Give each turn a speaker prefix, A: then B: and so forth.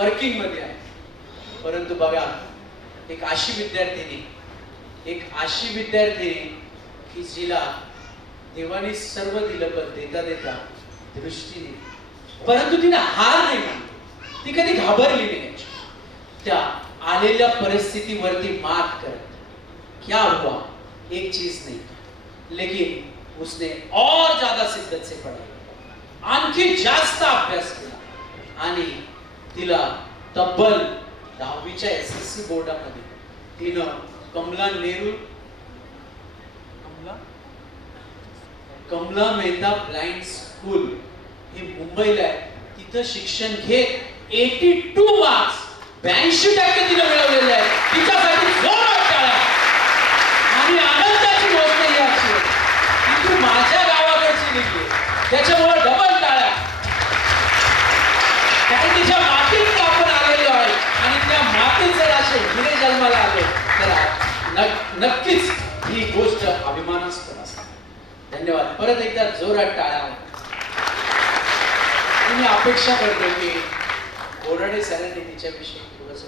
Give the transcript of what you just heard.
A: वर्किंगमध्ये आहे. परंतु बघा एक अशी विद्यार्थिनी एक अशी विद्यार्थिनी की जिला देवाने सर्व दिलं पण देता देता दृष्टीने परंतु तिने हार नाही मानली. ती कधी घाबरली नाही त्या आलेल्या परिस्थितीवरती मात करत. क्या हुआ? एक चीज नाही. लेकिन उसने और ज्यादा शिद्दत से पढ़ा आणखी जास्त अभ्यास केला. आणि तिला तब्बल दहावीच्या एस एस सी बोर्डामध्ये तिनं कमला नेहरू कमला? मेहता ब्लाइंड स्कूल हे मुंबईला आहे. तिथं शिक्षण घेत एटी टू मार्क्स ब्याऐंशी टक्के तिनं मिळवलेले आहे तिच्यासाठी आणि आनंदाची गोष्ट ही अशी की तू माझ्या गावाकडची निघली. त्याच्यामुळे डबल टाळ्या कारण तिच्या तुमच्या अभिमानास्पद असतात. धन्यवाद. परत एकदा जोरात टाळा मी अपेक्षा करतो की ओरडे सॅरेंडी तिच्याविषयी थोडस